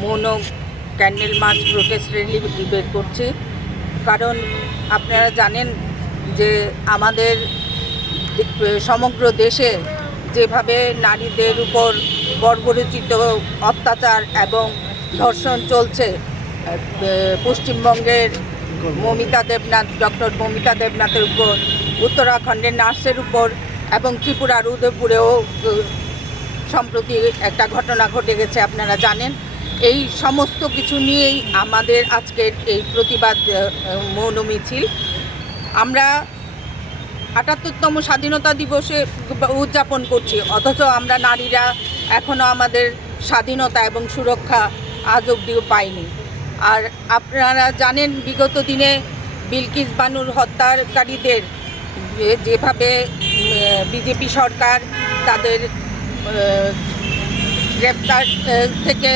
মৌন candle March protest rally বের করছি। কারণ আপনারা জানেন যে আমাদের সমগ্র দেশে যেভাবে নারীদের উপর বর্বরচিত অত্যাচার এবং ধর্ষণ চলছে পশ্চিমবঙ্গের মমিতা দেবনাথ, ডক্টর মমিতা দেবনাথের উপর, উত্তরাখণ্ডের নার্সের উপর এবং ত্রিপুরার উদয়পুরেও সম্প্রতি একটা ঘটনা ঘটে গেছে, আপনারা জানেন। এই সমস্ত কিছু নিয়েই আমাদের আজকের এই প্রতিবাদ মৌন মিছিল আমরা আটাত্তরতম স্বাধীনতা দিবসে উদযাপন করছি। অথচ আমরা নারীরা এখনও আমাদের স্বাধীনতা এবং সুরক্ষা আজ অবধিও পাইনি। আর আপনারা জানেন, বিগত দিনে বিলকিস বানুর হত্যাকারীদের যেভাবে বিজেপি সরকার তাদের গ্রেপ্তার, থেকে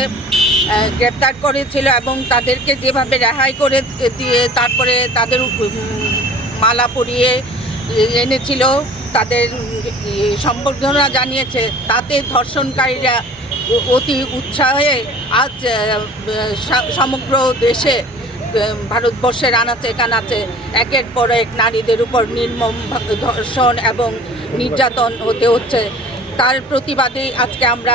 গ্রেপ্তার করেছিল এবং তাদেরকে যেভাবে রেহাই করে দিয়ে তারপরে তাদের মালা পরিয়ে এনেছিল, তাদের সম্বর্ধনা জানিয়েছে। তাতে ধর্ষণকারীরা অতি উৎসাহে আজ সমগ্র দেশে ভারতবর্ষের আনাচে কানাচে একের পর এক নারীদের উপর নির্মম ধর্ষণ এবং নির্যাতন হতে হচ্ছে। তার প্রতিবাদেই আজকে আমরা